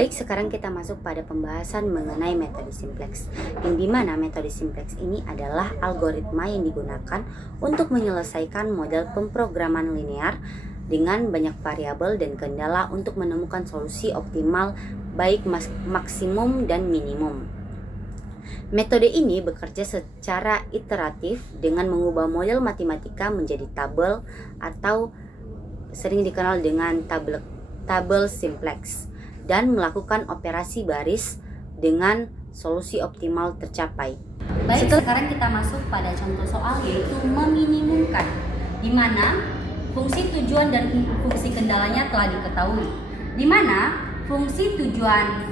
Baik, sekarang kita masuk pada pembahasan mengenai metode simplex, yang dimana metode simplex ini adalah algoritma yang digunakan untuk menyelesaikan model pemrograman linear dengan banyak variabel dan kendala untuk menemukan solusi optimal baik maksimum dan minimum. Metode ini bekerja secara iteratif dengan mengubah model matematika menjadi tabel atau sering dikenal dengan tabel simplex dan melakukan operasi baris dengan solusi optimal tercapai. Baik, sekarang kita masuk pada contoh soal, yaitu meminimumkan, di mana fungsi tujuan dan fungsi kendalanya telah diketahui, di mana fungsi tujuan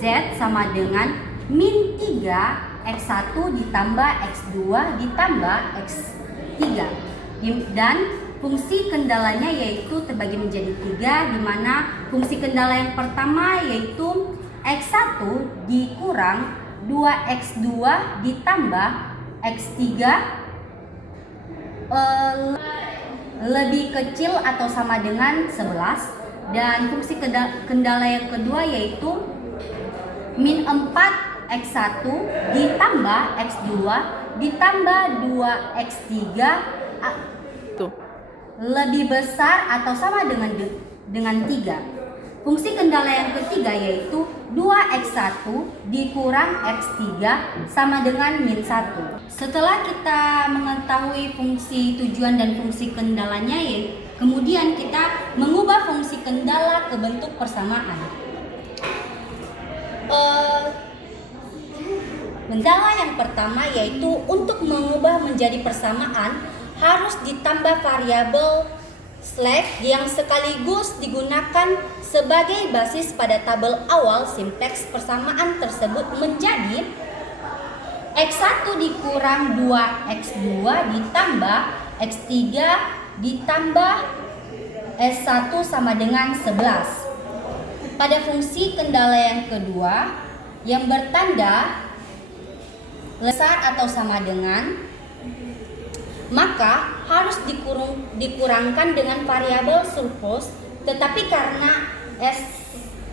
Z sama dengan min 3 X1 ditambah X2 ditambah X3, dan fungsi kendalanya yaitu terbagi menjadi 3, di mana fungsi kendala yang pertama yaitu X1 dikurang 2X2 ditambah X3 lebih kecil atau sama dengan 11, dan fungsi kendala yang kedua yaitu min 4X1 ditambah X2 ditambah 2X3 lebih besar atau sama dengan 3. Fungsi kendala yang ketiga yaitu 2X1 dikurang X3 sama dengan min 1. Setelah kita mengetahui fungsi tujuan dan fungsi kendalanya, kemudian kita mengubah fungsi kendala ke bentuk persamaan. Kendala yang pertama yaitu untuk mengubah menjadi persamaan harus ditambah variabel slack yang sekaligus digunakan sebagai basis pada tabel awal simplex persamaan tersebut menjadi X1 dikurang 2X2 ditambah X3 ditambah S1 sama dengan 11. Pada fungsi kendala yang kedua yang bertanda besar atau sama dengan, maka harus dikurangkan dengan variabel surplus, tetapi karena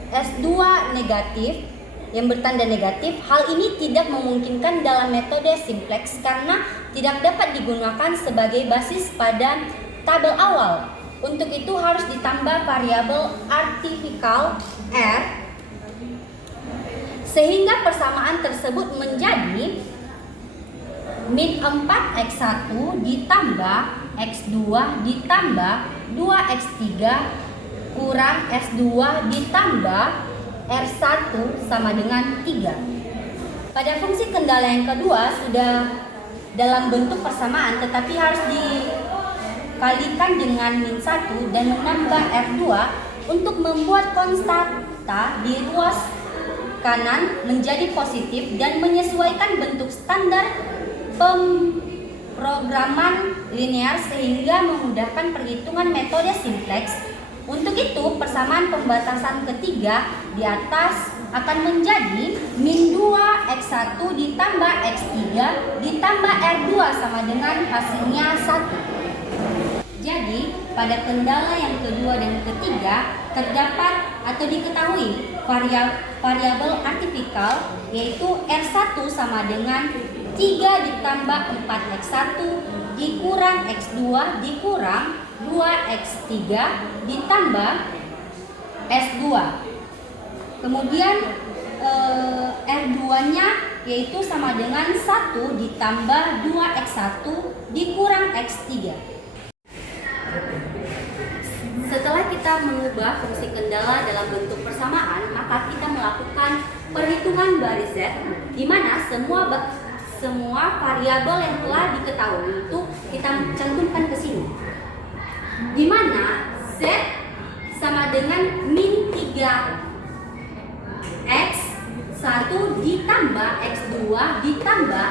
S2 negatif yang bertanda negatif, hal ini tidak memungkinkan dalam metode simplex karena tidak dapat digunakan sebagai basis pada tabel awal. Untuk itu harus ditambah variabel artificial R, sehingga persamaan tersebut menjadi min 4X1 ditambah X2 ditambah 2X3 kurang S2 ditambah R1 sama dengan 3. Pada fungsi kendala yang kedua sudah dalam bentuk persamaan, tetapi harus dikalikan dengan min 1 dan menambah R2 untuk membuat konstanta di ruas kanan menjadi positif dan menyesuaikan bentuk standar pemrograman linear sehingga memudahkan perhitungan metode simplex. Untuk itu, persamaan pembatasan ketiga di atas akan menjadi min 2X1 ditambah X3 ditambah R2 sama dengan hasilnya 1. Jadi, pada kendala yang kedua dan ketiga terdapat atau diketahui variabel artificial yaitu R1 sama dengan 3 ditambah 4X1 dikurang X2 dikurang 2X3 ditambah S2. Kemudian R2 nya yaitu sama dengan 1 ditambah 2X1 dikurang X3. Setelah kita mengubah fungsi kendala dalam bentuk persamaan, maka kita melakukan perhitungan baris Z, di mana semua variabel yang telah diketahui itu kita cantumkan ke sini, di mana Z sama dengan min 3X1 ditambah X2 ditambah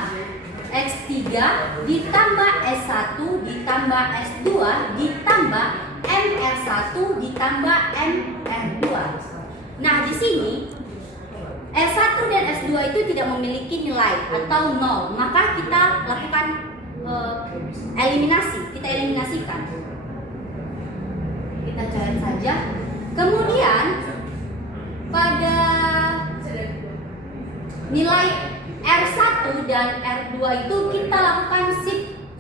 X3 ditambah S1 ditambah S2 ditambah MR1 ditambah MR2. Nah, di sini S1 dan S2 itu tidak memiliki nilai atau 0, maka kita lakukan kita eliminasikan. Kita coret saja. Kemudian pada nilai R1 dan R2 itu kita lakukan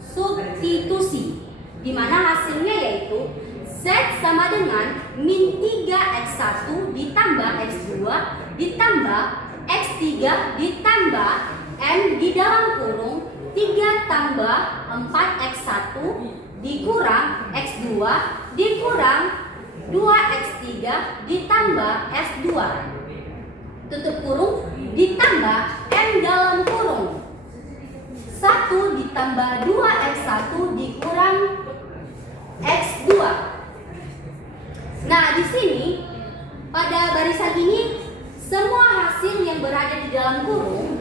substitusi, di mana hasilnya yaitu Z sama dengan min 3X1 ditambah X2 ditambah X3 ditambah M di dalam kurung 3 tambah 4X1 dikurang X2 dikurang 2X3 ditambah S2 tutup kurung ditambah M dalam kurung 1 ditambah 2X1 dikurang X2. Nah, di sini pada barisan ini semua hasil yang berada di dalam kurung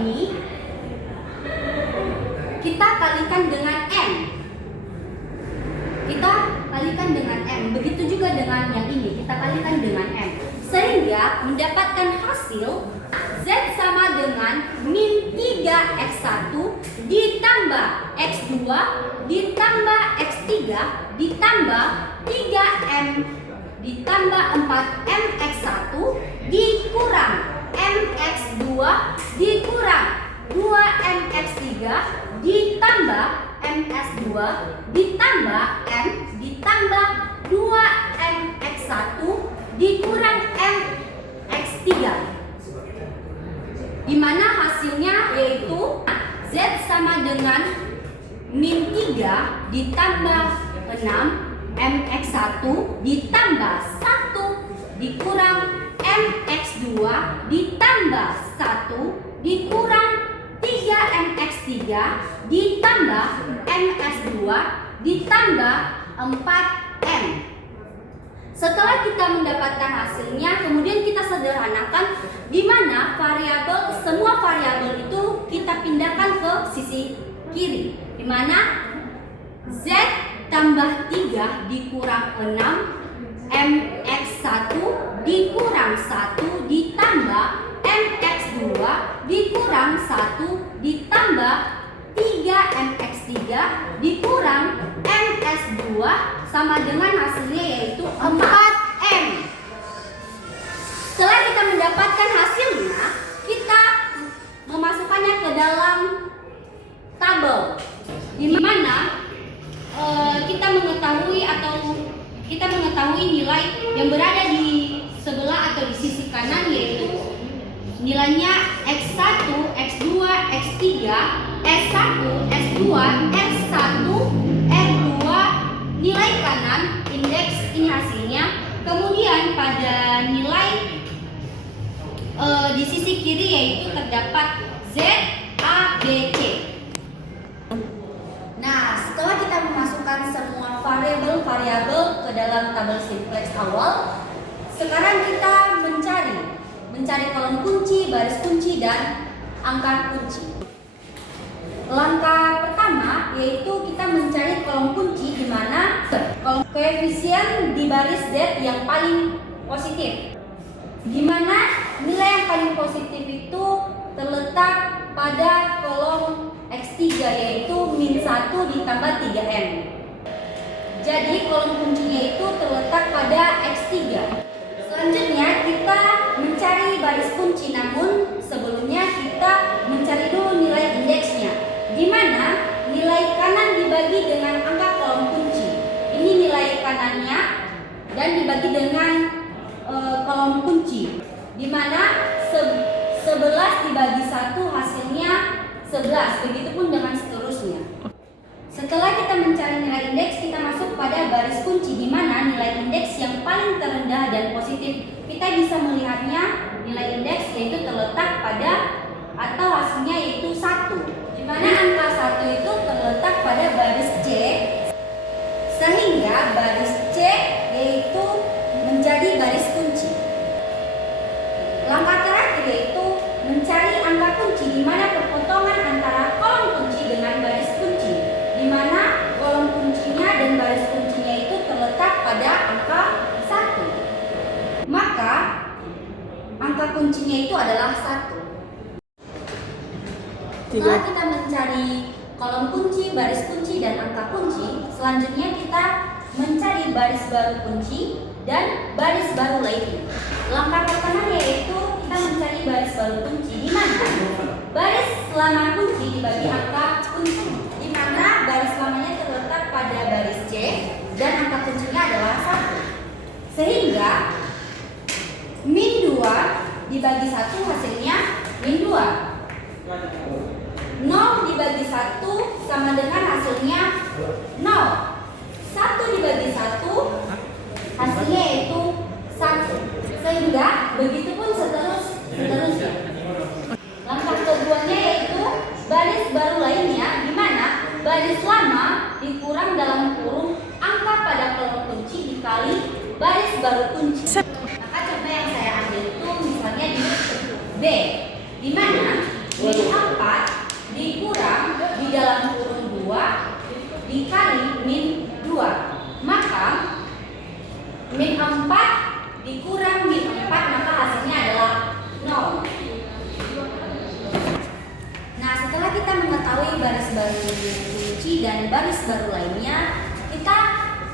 ini kita kalikan dengan M. Kita kalikan dengan M. Begitu juga dengan yang ini, kita kalikan dengan M. Sehingga mendapatkan hasil Z sama dengan min 3X1 ditambah X2 ditambah X3 ditambah 3M ditambah 4MX1 dikurang MX2 dikurang 2MX3 ditambah MS2 ditambah M ditambah 2MX1 dikurang MX3, di mana hasilnya yaitu Z sama dengan min 3 ditambah 6 MX1 ditambah 1 dikurang MX2 ditambah 1 dikurang 3MX3 ditambah MS2 ditambah 4M. Setelah kita mendapatkan hasilnya, kemudian kita sederhanakan, di mana semua variabel itu kita pindahkan ke sisi kiri, di mana Z tambah 3 dikurang 6 MX1 dikurang 1 ditambah MX2 dikurang 1 ditambah 3MX3 dikurang MS2 sama dengan hasilnya yaitu 4M. Setelah kita mendapatkan hasilnya, kita memasukkannya ke dalam tabel, di mana kita mengetahui nilai yang berada di sebelah atau di sisi kanan, yaitu nilainya X1, X2, X3, S1, S2, R1, R2, nilai kanan, indeks ini hasilnya. Kemudian pada nilai di sisi kiri yaitu terdapat Z, A, B, C. Nah, setelah kita memasukkan semua variabel ke dalam tabel simplex awal, sekarang kita mencari kolom kunci, baris kunci, dan angka kunci. Langkah pertama yaitu kita mencari kolom kunci, di mana kolom koefisien di baris Z yang paling positif, di mana nilai yang paling positif itu terletak pada kolom X3 yaitu min 1 ditambah 3M. Jadi kolom kuncinya itu terletak pada X3. Selanjutnya kita mencari baris kunci, namun sebelumnya kita mencari dulu nilai indeksnya, di mana nilai kanan dibagi dengan angka kolom kunci. Ini nilai kanannya dan dibagi dengan kolom kunci, di mana 11 dibagi 1 hasilnya 11, begitupun dengan seterusnya. Setelah kita mencari nilai indeks, kita masuk pada baris kunci, di mana nilai indeks yang paling terendah dan positif. Kita bisa melihatnya nilai indeks yaitu terletak pada atau hasilnya yaitu 1, di mana angka 1 itu terletak pada baris C, sehingga baris C yaitu menjadi baris kunci. Langkah terakhir yaitu mencari angka kunci, di mana perpotongan antara kolom kunci dengan baris kunci, di mana kolom kuncinya dan baris kuncinya itu terletak pada angka 1. Maka angka kuncinya itu adalah 1. Setelah kita mencari kolom kunci, baris kunci, dan angka kunci, selanjutnya kita mencari baris baru kunci dan baris baru lainnya. Langkah pertama yaitu kita mencari baru kunci, di mana baris lama kunci dibagi angka kunci, di mana baris lamanya terletak pada baris C dan angka kuncinya adalah 1. Sehingga min 2 dibagi 1 hasilnya min 2. 0 dibagi 1 sama dengan hasilnya 0. 1 dibagi 1 hasilnya yaitu 1. Sehingga begitu pun seterusnya. Langkah keduanya yaitu baris baru lainnya, di mana baris lama dikurang dalam kurung angka pada kolom kunci dikali baris baru kunci. Maka contoh yang saya ambil itu misalnya di B, di mana min 4 dikurang di dalam kurung 2 dikali min 2. Maka min 4 dikurang min 4, maka hasilnya adalah 0. Nah, setelah kita mengetahui baris baru kunci dan baris baru lainnya, kita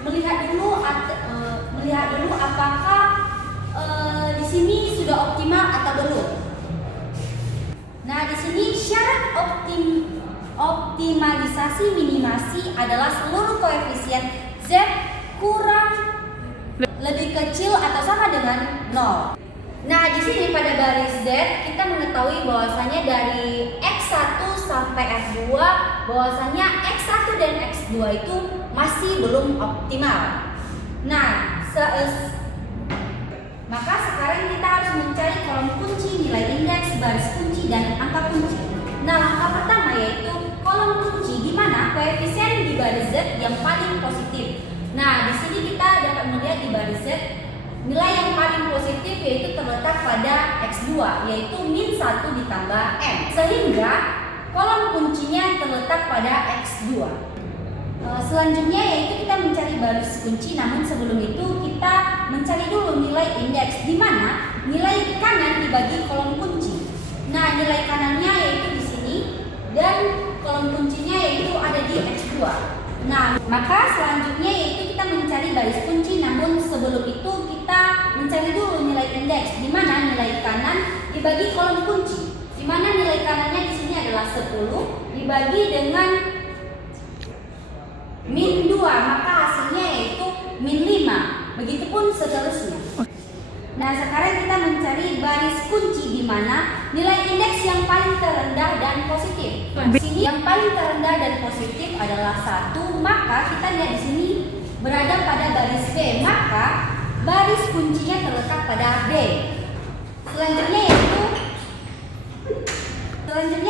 melihat dulu apakah di sini sudah optimal atau belum. Nah, di sini syarat optimalisasi minimasi adalah seluruh koefisien Z kurang lebih kecil atau sama dengan 0. Nah, di sini pada baris Z kita mengetahui bahwasanya dari X1 sampai F2 bahwasanya X1 dan X2 itu masih belum optimal. Nah, maka sekarang kita harus mencari kolom kunci, nilai indeks, baris kunci, dan angka kunci. Nah, langkah pertama yaitu kolom kunci, di mana koefisien di baris Z yang paling positif. Nah, di sini kita dapat melihat di baris Z nilai yang paling positif yaitu terletak pada X2, yaitu min 1 ditambah M. Sehingga kolom kuncinya terletak pada X2. Selanjutnya yaitu kita mencari baris kunci, namun sebelum itu kita mencari dulu nilai indeks, di mana nilai kanan dibagi kolom kunci. Nah, nilai kanannya yaitu di sini dan kolom kuncinya yaitu ada di X2. Nah, maka selanjutnya yaitu kita mencari baris kunci, namun sebelum itu kita mencari dulu nilai indeks, di mana nilai kanan dibagi kolom kunci, di mana nilai kanannya di sini adalah 10 dibagi dengan min 2, maka hasilnya yaitu min 5. Begitupun seterusnya. Nah, sekarang kita mencari baris kunci, di mana nilai indeks yang paling terendah dan positif. Di sini yang paling terendah dan positif adalah 1, maka kita lihat di sini berada pada baris B, maka baris kuncinya terletak pada B. Selanjutnya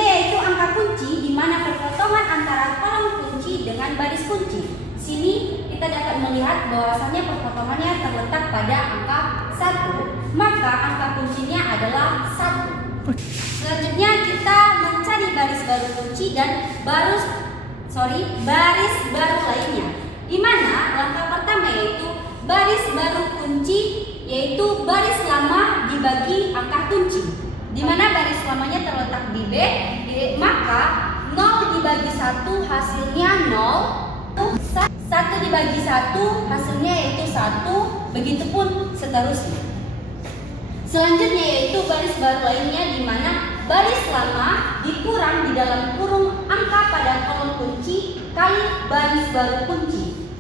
yaitu angka kunci, di mana perpotongan antara kolom kunci dengan baris kunci. Di sini kita dapat melihat bahwasannya perpotongannya terletak pada angka 1, maka angka kuncinya adalah 1. Selanjutnya kita mencari baris baru kunci dan baris baru lainnya, di mana langkah pertama yaitu baris baru kunci, yaitu baris lama dibagi angka kunci, di mana baris lamanya terletak di B, maka 0 dibagi 1 hasilnya 0, 1 dibagi 1 hasilnya yaitu 1, begitupun seterusnya. Selanjutnya yaitu baris baru lainnya, di mana baris lama dikurang di dalam kurung angka pada kolom kunci kali baris baru kunci.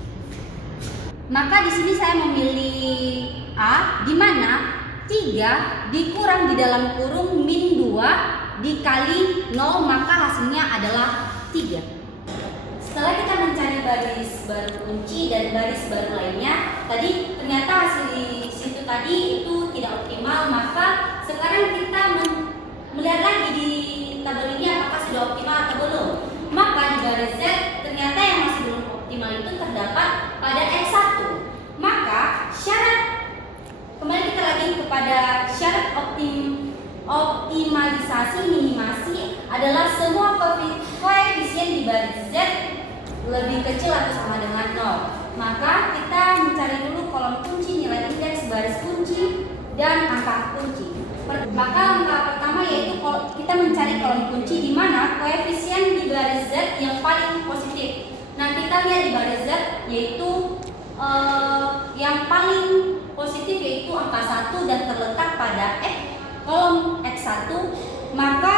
Maka di sini saya memilih A, di mana 3 dikurang di dalam kurung min 2 dikali 0, maka hasilnya adalah 3. Setelah kita mencari baris baru kunci dan baris baru lainnya, tadi ternyata hasil di situ tadi itu tidak optimal, maka sekarang kita melihat lagi di tabel ini apakah sudah optimal atau belum. Maka di baris Z ternyata yang masih belum optimal itu terdapat pada X1. Maka kembali kita lagi kepada syarat optimalisasi minimasi adalah semua koefisien di baris Z lebih kecil atau sama dengan 0. Maka kita mencari dulu kolom kunci, nilai indeks, baris kunci, dan angka kunci. Maka langkah pertama yaitu kita mencari kolom kunci, di mana koefisien di baris Z yang paling positif. Nah, kita lihat di baris Z yaitu yang paling positif yaitu angka 1 dan terletak pada kolom X1. X1, maka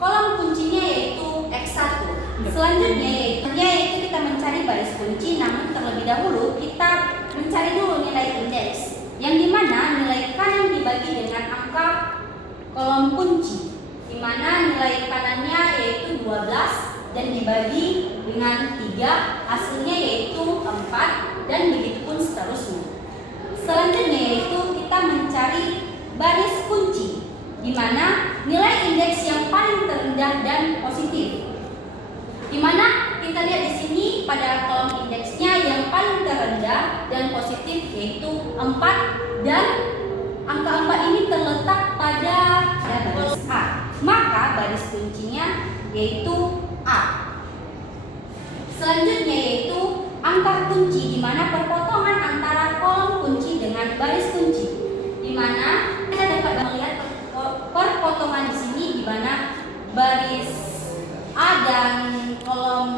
kolom kuncinya yaitu X1. Selanjutnya yaitu kita mencari baris kunci, namun terlebih dahulu kita mencari dulu nilai indeks, yang dimana nilai kanan dibagi dengan angka kolom kunci, dimana nilai kanannya yaitu 12 dan dibagi dengan 3, hasilnya yaitu 4, dan begitupun seterusnya. Selanjutnya yaitu kita mencari baris kunci, di mana nilai indeks yang paling terendah dan positif. Di mana kita lihat di sini pada kolom indeksnya yang paling terendah dan positif yaitu 4, dan angka 4 ini terletak pada baris A. Maka baris kuncinya yaitu A. Selanjutnya yaitu angka kunci, di mana perpotongan antara kolom kunci dengan baris kunci, di mana kita dapat melihat perpotongan di sini, di mana baris A dan kolom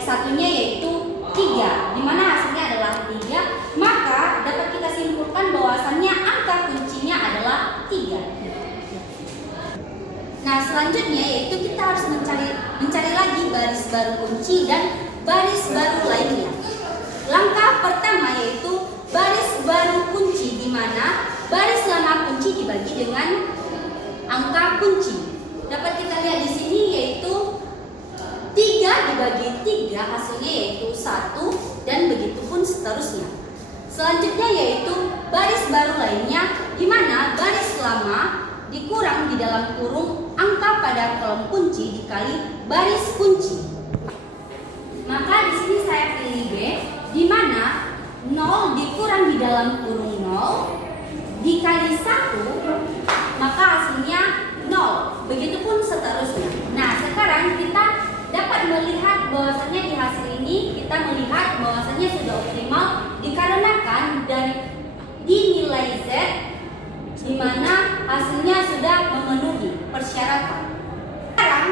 X1-nya yaitu 3, di mana hasilnya adalah 3, maka dapat kita simpulkan bahwasannya angka kuncinya adalah 3. Nah, selanjutnya yaitu kita harus mencari lagi baris baru kunci dan baris baru lainnya. Langkah pertama yaitu baris baru kunci, di mana baris lama kunci dibagi dengan angka kunci. Dapat kita lihat di sini yaitu 3 dibagi 3, hasilnya yaitu 1, dan begitupun seterusnya. Selanjutnya yaitu baris baru lainnya, di mana baris lama dikurang di dalam kurung angka pada kolom kunci dikali baris kunci. Maka di sini saya pilih B, di mana 0 dikurang di dalam kurung 0 dikali 1, maka hasilnya 0. Begitupun seterusnya. Nah, sekarang kita dapat melihat bahwasannya di hasil ini kita melihat bahwasannya sudah optimal dikarenakan di nilai Z, di mana hasilnya sudah memenuhi persyaratan. Sekarang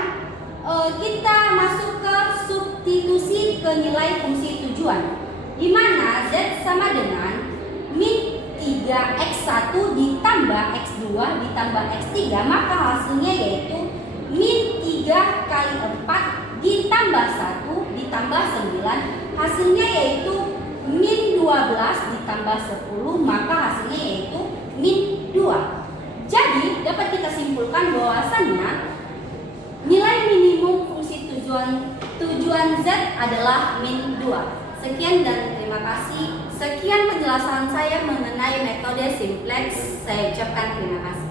kita masuk ke substitusi ke nilai fungsi tujuan, di mana Z sama dengan min 3x1 ditambah x2 ditambah x3, maka hasilnya yaitu min 3 kali 4 ditambah 1 ditambah 9, hasilnya yaitu min 12 ditambah 10, maka hasilnya yaitu min 2. Jadi dapat kita simpulkan bahwasannya nilai minimum fungsi tujuan Z adalah min 2. Sekian dan terima kasih. Sekian penjelasan saya mengenai metode simplex. Saya ucapkan terima kasih.